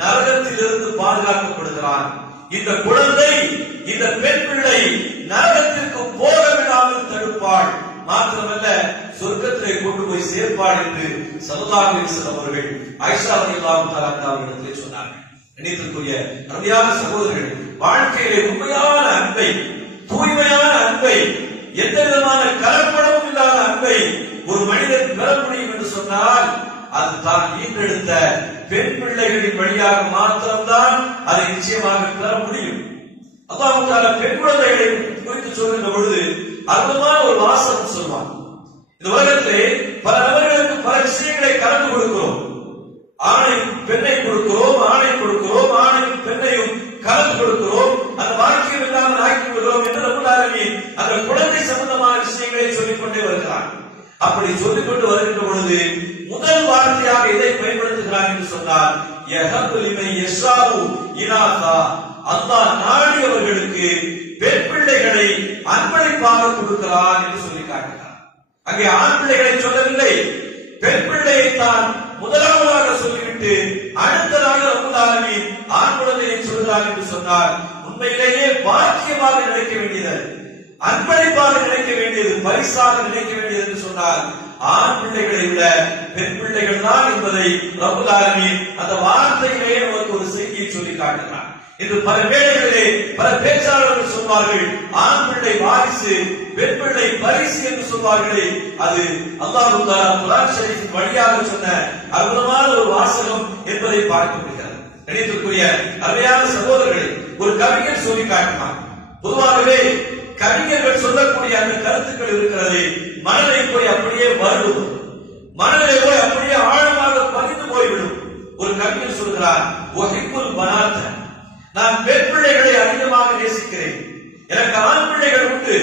நரகத்திலிருந்து பாதுகாக்கப்படுகிறான். இந்த குழந்தை, இந்த பெண் பிள்ளை நரகத்திற்கு போக விடாமல் தடுப்பாள், மாத்திரமல்ல சொர்க்கத்திலே கொண்டு போய் சேர்ப்பாள் என்று ஸல்லல்லாஹு அலைஹி வஸல்லம் அவர்கள் ஆயிஷா ரலியல்லாஹு தஆலா அவர்களிடத்திலே சொன்னார்கள். கண்ணியத்திற்குரிய அருமையான சகோதரர்கள், வாழ்க்கையிலே உண்மையான அன்பை, தூய்மையான அன்பை, எந்த விதமான கலப்படமும் இல்லாத அன்பை ஒரு மனிதன் பெற முடியும் என்று சொன்னால் அது தான் ஈன்றெடுத்த பெண் பிள்ளைகளின் வழியாக மாத்திரம்தான் அதை நிச்சயமாக பெற முடியும். அல்லாஹ் தஆலா பெண் குழந்தைகளை குறித்து சொல்கின்ற பொழுது அற்புதமான ஒரு வாசகம் சொல்வான். இந்த உலகத்திலே பல நபர்களுக்கு பல விஷயங்களை கலந்து கொடுக்கிறோம். ஆணை பெண்ணை கொடுக்கிறோம், ஆணையும் பெண்ணையும் கலந்து கொடுக்கிறோம். அந்த வாக்கியம் இல்லாமல் ஆக்கி விடுகிறோம் என்று ரப்பல் ஆலமீன் அந்த குழந்தை சம்பந்தமான விஷயங்களை சொல்லிக் கொண்டே வருகிறான். அப்படி சொல்லிக் கொண்டு வருகின்ற பொழுது முதல் வார்த்தையாக இதை பயன்படுத்துகிறான் என்று சொன்னார். யஹபு லிமன் யஷாஉ இனாஸா, அல்லாஹ் நாடியவர்களுக்கு பெண் பிள்ளைகளை அன்பளிப்பாக கொடுக்கிறான் என்று சொல்லி காட்டுகிறார். அங்கே ஆண் பிள்ளைகளை சொல்லவில்லை, பெண் பிள்ளையை தான் முதலாவதாக சொல்லிவிட்டு அடுத்ததாக ரப்பல் ஆலமீன் ஆண் குழந்தையை சொல்கிறார் என்று சொன்னார். உண்மையிலேயே பாக்கியமாக நினைக்க வேண்டியது, அன்பளிப்பாக நினைக்க வேண்டியது, பரிசாக நினைக்க வேண்டியது என்று சொன்னார். ஆண் பிள்ளைகளை விட பெண் பிள்ளைகள் தான் என்பதை ரப்பல் ஆலமீன் அந்த வார்த்தையிலேயே நமக்கு ஒரு செய்தியை சொல்லி காட்டுகிறார். இன்று பல வேளைகளிலே பல பேச்சாளர்கள் சொல்வார்கள், ஆண் பிள்ளை வாரிசு, பெண் பிள்ளை பரிசு என்று சொல்வார்களே, அது அல்லாஹ் தஆலா குர்ஆன் ஷரீஃபின் வழியாக சொன்ன அற்புதமான ஒரு வாசகம் என்பதை பார்க்க முடிகிறது. கணிதத்துக்குரிய அருமையான சகோதரர்களை, ஒரு கவிஞர் சொல்லி காட்டினார். பொதுவாகவே கவிஞர்கள் சொல்லக்கூடிய அந்த கருத்துக்கள் இருக்கிறது, மனதை போய் அப்படியே வருடும், மனதை போய் அப்படியே ஆழமாக பதிந்து போய்விடும். ஒரு கவிஞர் சொல்கிறார், ஒஹிப்புல் பனாத், நான் பெண் பிள்ளைகளை அதிகமாக நேசிக்கிறேன். எனக்கு ஆண் பிள்ளைகள் உண்டு,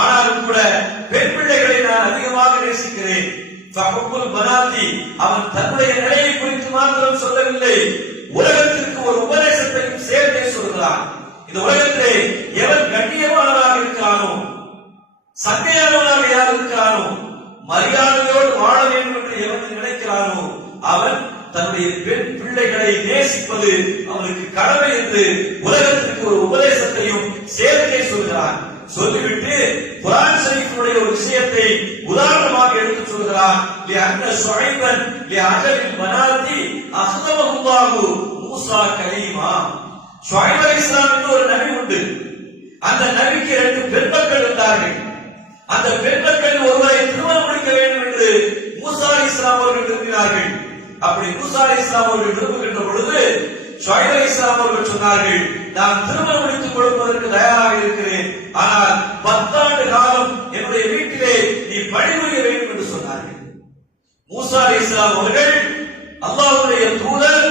ஆனாலும் கூட பெண் பிள்ளைகளை நான் அதிகமாக நேசிக்கிறேன். ஃபஹுப்புல் பனாத்தி, அவன் தன்னுடைய நிலையை குறித்து மாத்திரம் சொல்லவில்லை, உலகத்திற்கு ஒரு உபதேசத்தையும் சேர்த்தே சொல்கிறான். இந்த உலகத்திலே எவன் கண்ணியமானவனாக இருக்கிறானோ, சங்கையானவனாக யார் இருக்கிறானோ, மரியாதையோடு வாழ வேண்டும் என்று எவன் நினைக்கிறானோ, அவன் தன்னுடைய பெண் பிள்ளைகளை நேசிப்பது அவனுக்கு கடமை என்று உலகத்திற்கு ஒரு உபதேசத்தையும் சேர்த்தே சொல்கிறான். சொல்லிவிட்டு குர்ஆன் ஷரீஃபுடைய ஒரு விஷயத்தை உதாரணமாக எடுத்து சொல்கிறான். லிஅன்ன ஷுஐபன் லிஅஜலில் மனாதி அஹ்தமஹுல்லாஹு மூஸா கலீமா. ஷுஐப் அலைஹிஸ்ஸலாம் என்று ஒரு நபி உண்டு. அந்த நபிக்கு 2 பெண் மக்கள் இருந்தார்கள். அந்த பெண் மக்கள் ஒருவரை திருமணம் முடிக்க வேண்டும் என்று மூஸா அலைஹிஸ்ஸலாம் அவர்கள் விரும்பினார்கள். அப்படி மூஸா அலைஹிஸ்ஸலாம் அவர்கள் விரும்புகின்ற பொழுது ஷுஐப் அலைஹிஸ்ஸலாம் அவர்கள் சொன்னார்கள், நான் திருமணம் முடித்துக் கொடுப்பதற்கு தயாராக இருக்கிறேன், ஆனால் 10 ஆண்டு காலம் என்னுடைய வீட்டிலே நீ பணிபுரிய வேண்டும் என்று சொன்னார்கள். மூஸா அலைஹிஸ்ஸலாம் அவர்கள் அல்லாஹ்வுடைய தூதர்,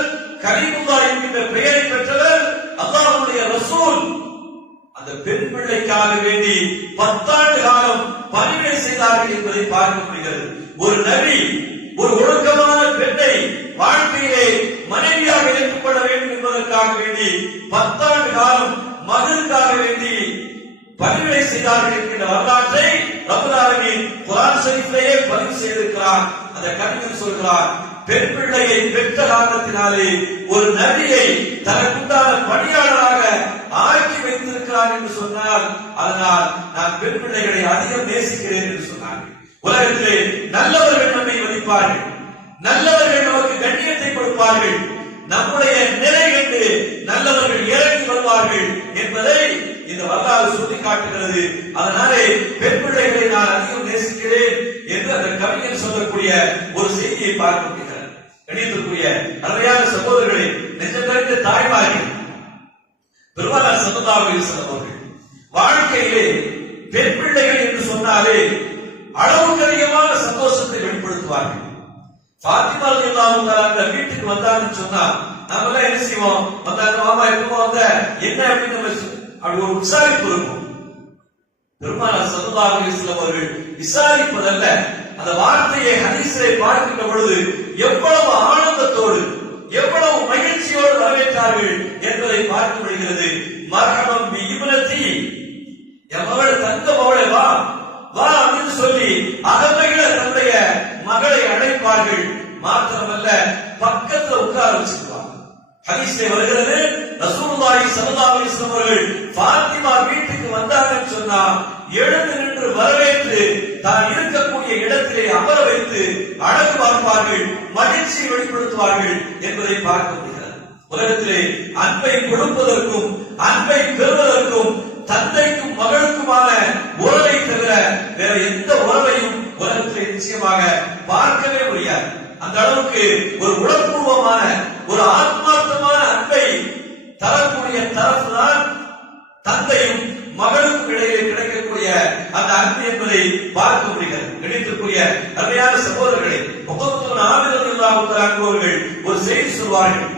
கலீமுல்லாஹ் என்கிற பெயரை பெற்றவர், அல்லாஹ்வுடைய ரசூல். அந்த பெண் பிள்ளைக்காக வேண்டி 10 ஆண்டு காலம் பணிவிடை செய்தார்கள் என்பதை பார்க்க முடிகிறது. ஒரு நபி ஒரு ஒழுக்கமான பெண்ணை வாழ்க்கையிலே மனைவியாக ஏற்றுக்கொள்ள வேண்டும் என்பதற்காக வேண்டி 10 ஆண்டு காலம் மகனுக்காக வேண்டி பணிவிடை செய்தார்கள் என்கிற வரலாற்றை ரப்பல் ஆலமீன் குர்ஆன் ஷரீஃபிலேயே பதிவு செய்திருக்கிறார். அந்த கவிஞர் சொல்கிறார், பெண் பிள்ளையை பெற்ற காரணத்தினாலே ஒரு நபியை தனக்குண்டான பணியாளராக ஆக்கி வைத்திருக்கிறார் என்று சொன்னால், அதனால் நான் பெண் பிள்ளைகளை அதிகம் நேசிக்கிறேன் என்று சொன்னார். உலகத்திலே நல்லவர்கள் நம்மை மதிப்பார்கள், நல்லவர்கள் நமக்கு கண்ணியத்தை கொடுப்பார்கள், நம்முடைய நிலை கண்டு நல்லவர்கள் இறங்கி வருவார்கள் என்பதை இந்த வரலாறு சொல்லி காட்டுகிறது. அதனாலே பெண் பிள்ளைகளை நான் அதிகம் நேசிக்கிறேன் என்று அந்த கவிஞர் சொல்லக்கூடிய ஒரு செய்தியை பார்க்க முடிகிறது. கணியத்துக்குரிய அருமையான சகோதரர்களே, நெஞ்சம் நிறைந்த தாய்மார்கள், பெருமானார் ஸல்லல்லாஹு அலைஹி வஸல்லம் அவர்கள் வாழ்க்கையிலே பெண் பிள்ளைகள் என்று சொன்னாலே அளவுக்கு அதிகமான சந்தோஷத்தை வெளிப்படுத்துவார்கள். ஃபாத்திமா ரலியல்லாஹு தஆலா வீட்டுக்கு வந்தாங்கன்னு சொன்னா நம்ம எல்லாம் என்ன செய்வோம், வந்தாங்க மாமா எப்போ வந்த என்ன அப்படின்னு அப்படி ஒரு விசாரிப்பு இருக்கும். பெருமானார் ஸல்லல்லாஹு அலைஹி வஸல்லம் அவர்கள் விசாரிப்பதல்ல, அந்த வார்த்தையை ஹதீஸிலே பார்க்கின்ற பொழுது எவ்வளவு ஆனந்தத்தோடு எவ்வளவு மகிழ்ச்சியோடு வரவேற்றார்கள் என்பதை பார்க்க முடிகிறது. மர்ஹபம் பி இப்னதி, என் மகள் தங்க மகளே வா வா அப்படின்னு சொல்லி அகமகிழ தன்னுடைய மகளை அழைப்பார்கள். மாத்திரமல்ல, பக்கத்துல உட்கார வச்சுக்குவாங்க. ஹதீஸிலே வருகிறது, ரசூலுல்லாஹி ஸல்லல்லாஹு அலைஹி வஸல்லம் அவர்கள் ஃபாத்திமா வீட்டுக்கு வந்தாங்கன்னு சொன்னா எழுந்து நின்று வரவேற்று தான் இருக்கக்கூடிய இடத்திலே அமர வைத்து அழகு பார்ப்பார்கள், மகிழ்ச்சியை வெளிப்படுத்துவார்கள் என்பதை பார்க்க முடிகிறது. உலகத்திலே அன்பை கொடுப்பதற்கும் அன்பை பெறுவதற்கும் தந்தைக்கும் மகளுக்குமான உறவை தவிர வேற எந்த உறவையும் உலகத்திலே நிச்சயமாக பார்க்கவே முடியாது. அந்த அளவுக்கு ஒரு உளப்பூர்வமான ஒரு ஆத்மார்த்தமான அன்பை தரக்கூடிய சொல்வார்கள்,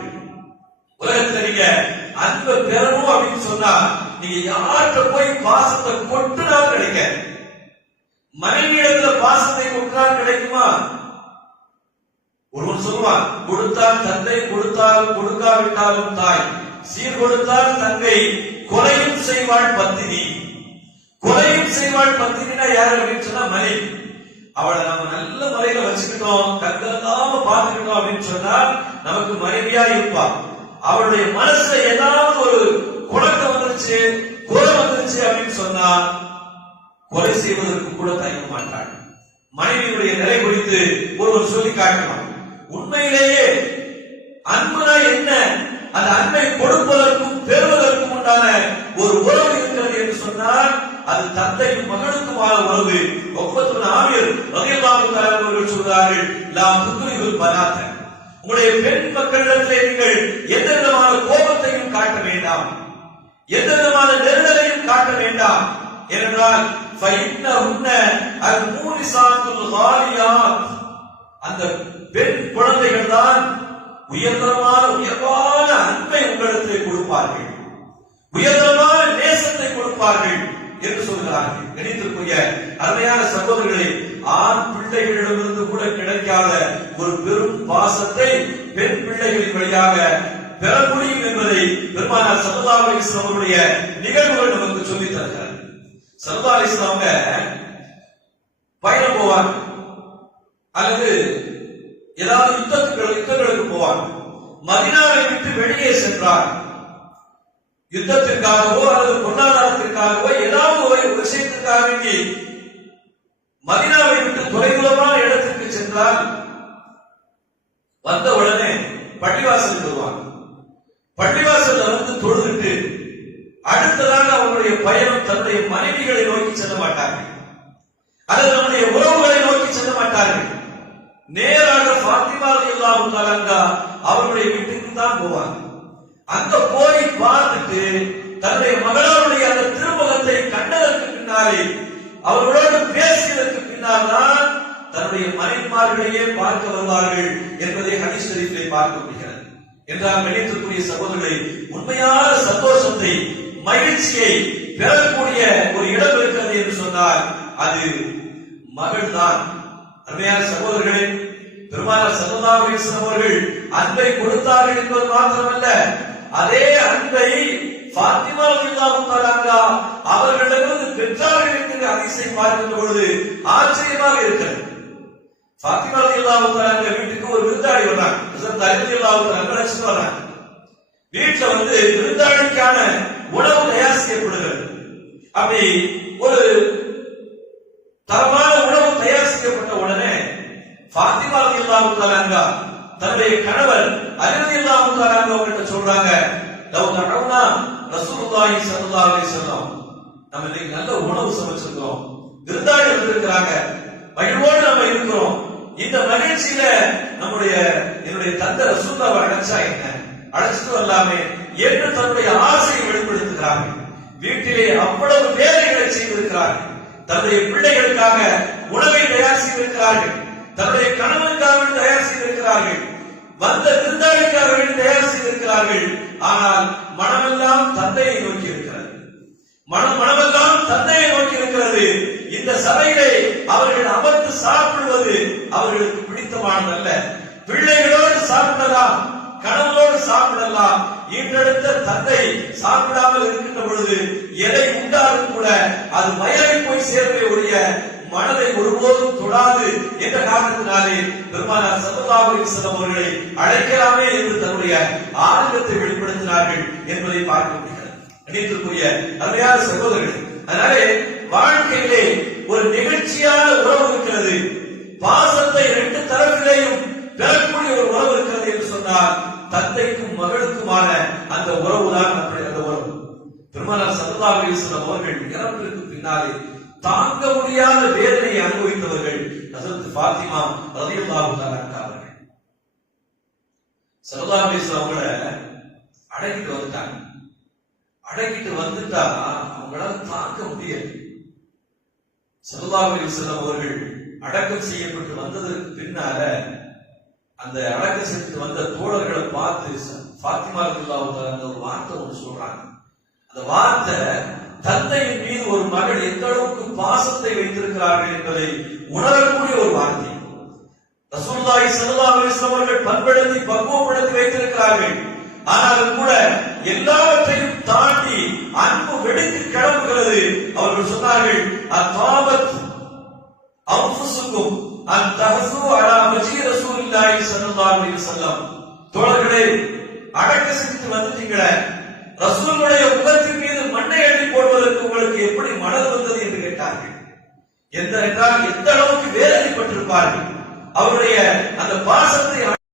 உலகத்துல நீங்க அன்பை பெறணும் அப்படின்னு சொன்னா நீங்க யார்கிட்ட போய் பாசத்தை கொட்டுனாலும் கிடைக்க. மனைவியிடத்துல பாசத்தை கொட்டினால் கிடைக்குமா? ஒருவன் சொல்வான், கொடுத்தால் தந்தை, கொடுத்தால் கொடுக்காவிட்டாலும் தாய், சீர் கொடுத்தால் தங்கை, கொலையும் செய்வாள் பத்தினி. கொலையும் செய்வாள் பத்தினா யாரு அப்படின்னு சொன்னா மனைவி. அவளை நம்ம நல்ல முறையில வச்சுக்கிட்டோம், கண்களாம பார்த்துக்கிட்டோம் அப்படின்னு சொன்னா நமக்கு மனைவியா இருப்பா. அவளுடைய மனசுல ஏதாவது ஒரு குழப்பம் வந்துருச்சு, கொலை வந்துருச்சு அப்படின்னு சொன்னா கொலை செய்வதற்கு கூட தயங்க மாட்டாள். மனைவியுடைய நிலை குறித்து ஒருவர் சொல்லி காட்டலாம். உண்மையிலேயே அன்புனா என்ன, அந்த அன்பை கொடுப்பதற்கும் பெறுவதற்கும் உண்டான ஒரு உறவு இருக்கிறது என்று சொன்னால் அது தந்தையும் மகனுக்குமான உறவு. ஒப்பத்துன் ஆமீர் ரலியல்லாஹு தஆலா அவர்கள் சொல்றார்கள், லா துக்ரிஹுல் பனாத, உங்களுடைய பெண் மக்களிடத்திலே நீங்கள் எந்த விதமான கோபத்தையும் காட்ட வேண்டாம், எந்த விதமான நெருடலையும் காட்ட வேண்டாம். ஏனென்றால் ஃபைன்னஹுன்ன அல்-மூனிசாத்துல் காலியாத், அந்த பெண் குழந்தைகள் தான் உயர்வான அன்பை உங்களிடத்தில் கொடுப்பார்கள், உயர்வான நேசத்தை கொடுப்பார்கள் என்று சொல்கிறார்கள். கணித்திற்குரிய அருமையான சகோதரர்களே, ஆண் பிள்ளைகளிடமிருந்து கூட கிடைக்காத ஒரு பெரும் பாசத்தை பெண் பிள்ளைகளின் வழியாக பெற முடியும் என்பதை பெருமானார் ஸல்லல்லாஹு அலைஹி வஸல்லம் அவருடைய நிகழ்வுகள் நமக்கு சொல்லித் தருகிறார். ஸல்லல்லாஹு அலைஹி வஸல்லம் அவங்க பயணம் போவாங்க, அல்லது ஏதாவது யுத்தங்களுக்கு போவாங்க. மதீனாவை விட்டு வெளியே சென்றார், யுத்தத்திற்காகவோ அல்லது பொருளாதாரத்திற்காகவோ ஏதாவது ஒரு விஷயத்திற்காக வேண்டி மதீனாவை விட்டு தொலைதூரமான இடத்திற்கு சென்றால் வந்த உடனே பள்ளிவாசல் வருவாங்க. பள்ளிவாசல் வந்து தொழுதுட்டு அடுத்ததாக அவருடைய பயணம் தன்னுடைய மனைவிகளை நோக்கி செல்ல மாட்டார்கள், அல்லது நம்முடைய உறவுகளை நோக்கி செல்ல மாட்டார்கள். நேராக ஃபாத்திமா ரலியல்லாஹு தஆலா அவருடைய வீட்டுக்கு தான் போவாங்க. அங்க போய் பார்த்துட்டு தன்னுடைய மகளாருடைய அந்த திருமுகத்தை கண்டதற்கு பின்னாலே, அவர்களோடு பேசியதற்கு பின்னால் தான் தன்னுடைய மனைவிமார்களையே பார்க்க வருவார்கள் என்பதை ஹதீஸ் ஷரீஃபிலே பார்க்க முடிகிறது. என்றால் கணித்திற்குரிய சகோதரர்களை, உண்மையான சந்தோஷத்தை மகிழ்ச்சியை பெறக்கூடிய ஒரு இடம் இருக்கிறது என்று சொன்னால் அது மகள் தான். அருமையான சகோதரர்களே, பெருமானார் ஸல்லல்லாஹு அலைஹி வஸல்லம் அவர்கள் அன்பை கொடுத்தார்கள் என்பது மாத்திரமல்ல, அதே அன்பை ஃபாத்திமா ரலியல்லாஹு தஆலா அவர்களிடமிருந்து பெற்றார்கள் என்கிற ஹதீஸை பார்க்கின்ற பொழுது ஆச்சரியமாக இருக்கிறது. ஃபாத்திமா ரலியல்லாஹு தஆலா வீட்டுக்கு ஒரு விருந்தாளி வர்றாங்க, ஹஸரத் அலி ரலியல்லாஹு தஆலா அழைச்சிட்டு வர்றாங்க. வீட்டுல வந்து விருந்தாளிக்கான உணவு தயார் செய்யப்படுகிறது. அப்படி ஒரு தரமான உணவு தயார் செய்யப்பட்ட உடனே ஃபாத்திமா ரலியல்லாஹு தஆலா தன்னுடைய கணவர் அலி ரலியல்லாஹு தஆலா அவர்கிட்ட சொல்றாங்க, லவ் தஅவுனா ரசூலுல்லாஹி ஸல்லல்லாஹு அலைஹி வஸல்லம், நம்ம இன்னைக்கு நல்ல உணவு சமைச்சிருக்கோம், விருந்தாளி வந்திருக்கிறாங்க, மகிழ்வோடு நம்ம இருக்கிறோம், இந்த மகிழ்ச்சியில என்னுடைய தந்தை ரசூலுல்லாஹை அழைச்சா என்ன, அழைச்சிட்டு வரலாமே என்று தன்னுடைய ஆசையை வெளிப்படுத்துகிறார்கள். வீட்டிலே அவ்வளவு வேலைகளை செய்திருக்கிறார்கள், தன்னுடைய பிள்ளைகளுக்காக உணவை தயார் செய்திருக்கிறார்கள், தன்னுடைய கணவனுக்காக தயார் செய்திருக்கிறார்கள், வந்த விருந்தாளிக்காக தயார் செய்திருக்கிறார்கள். ஆனால் மனமெல்லாம் தந்தையை நோக்கி இருக்கிறது, மனமெல்லாம் தந்தையை நோக்கி இருக்கிறது. இந்த சபையிலே அவர்கள் அமர்ந்து சாப்பிடுவது அவர்களுக்கு பிடித்தமானதல்ல. பிள்ளைகளோடு சாப்பிடலாம், கணவனோடு சாப்பிடலாம். ஈன்றெடுத்த தந்தை சாப்பிடாமல் இருக்கின்ற பொழுது எதை உண்டாலும் கூட அது வயலை போய் சேர்வே ஒழிய மனதை ஒருபோதும் தொடாது என்ற காரணத்தினாலே பெருமானார் ஸல்லல்லாஹு அலைஹி வஸல்லம் அவர்களை அழைக்கலாமே என்று தன்னுடைய ஆர்வத்தை வெளிப்படுத்தினார்கள் என்பதை பார்க்க முடிகிறது. கணித்திற்குரிய அருமையான சகோதரர்களே, அதனாலே வாழ்க்கையிலே ஒரு நிகழ்ச்சியான உறவு இருக்கிறது, பாசத்தை இரண்டு தரப்பிலேயும் பெறக்கூடிய ஒரு உறவு இருக்கிறது என்று சொன்னால் தந்தைக்கும் மகளுக்குமான அந்த உறவுதான் அந்த உறவு. பெருமானார் ஸல்லல்லாஹு அலைஹி வஸல்லம் அவர்கள் இறப்பிற்கு பின்னாலே தாங்க முடியாத வேதனையை அனுபவித்தவர்கள் ஹஸரத் ஃபாத்திமா ரலியல்லாஹு தஆலா அவர்கள். ஸல்லல்லாஹு அலைஹி வஸல்லம் அவங்கள அடக்கிட்டு வந்துட்டாங்க. அடக்கிட்டு வந்துட்டா அவங்களால தாங்க முடியாது. ஸல்லல்லாஹு அலைஹி வஸல்லம் அவர்கள் அடக்கம் செய்யப்பட்டு வந்ததற்கு பின்னால அந்த அடக்க செஞ்சு வந்த தோழர்களை பார்த்து ஃபாத்திமா ரலியல்லாஹு தஆலா அந்த ஒரு வார்த்தை ஒன்று சொல்றாங்க. அந்த வார்த்தை தந்தையின் மீது ஒரு மகள் எந்த அளவுக்கு பாசத்தை வைத்திருக்கிறார்கள் என்பதை உணரக்கூடிய ஒரு வார்த்தை. ரசூலுல்லாஹி ஸல்லல்லாஹு அலைஹி வஸல்லம் அவர்கள் பண்படுத்தி பக்குவப்படுத்தி வைத்திருக்கிறார்கள். ஆனாலும் கூட எல்லாவற்றையும் தாண்டி அன்பு வெடித்து கிளம்புகிறது. அவர்கள் சொன்னார்கள், அத்தாபத் அன்ஃபுசுக்கும் அன் தஹஸு அலா வஜி ரசூலில்லாஹி ஸல்லல்லாஹு அலைஹி வஸல்லம். தோழர்களே, அடக்க செஞ்சு வந்துட்டீங்களே, ரசூலுடைய முகத்தின் மீது மண்ணை அள்ளி போடுவதற்கு உங்களுக்கு எப்படி மனது வந்தது என்று கேட்டார்கள். எந்த அளவுக்கு வேதனைப்பட்டிருப்பார்கள். அவருடைய அந்த பாசத்தை